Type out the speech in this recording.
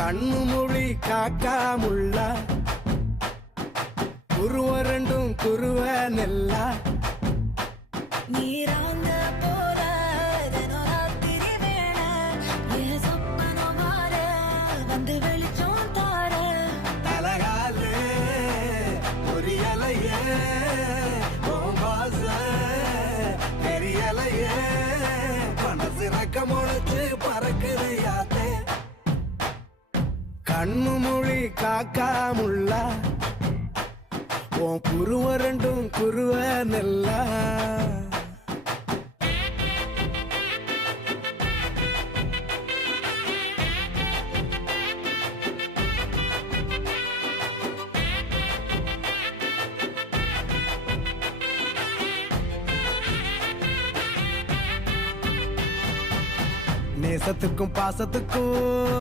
கண்ணு மொழி காக்காமுள்ள குருவ ரெண்டும் குருவ நெல்லா நீராங்க போல தினராத்திரி வேண என் சொப்பனம் மாற வந்து வெளிச்சம் தார தலகாலே பொரியலையே ஓம்பாச பெரியலையே மனசு ரக்க முளைச்சு பறக்குதையாத்தே கண்ணு மொழி காக்காமுள்ள உன் குருவ ரெண்டும் குருவ நெல்லா நேசத்துக்கும் பாசத்துக்கும்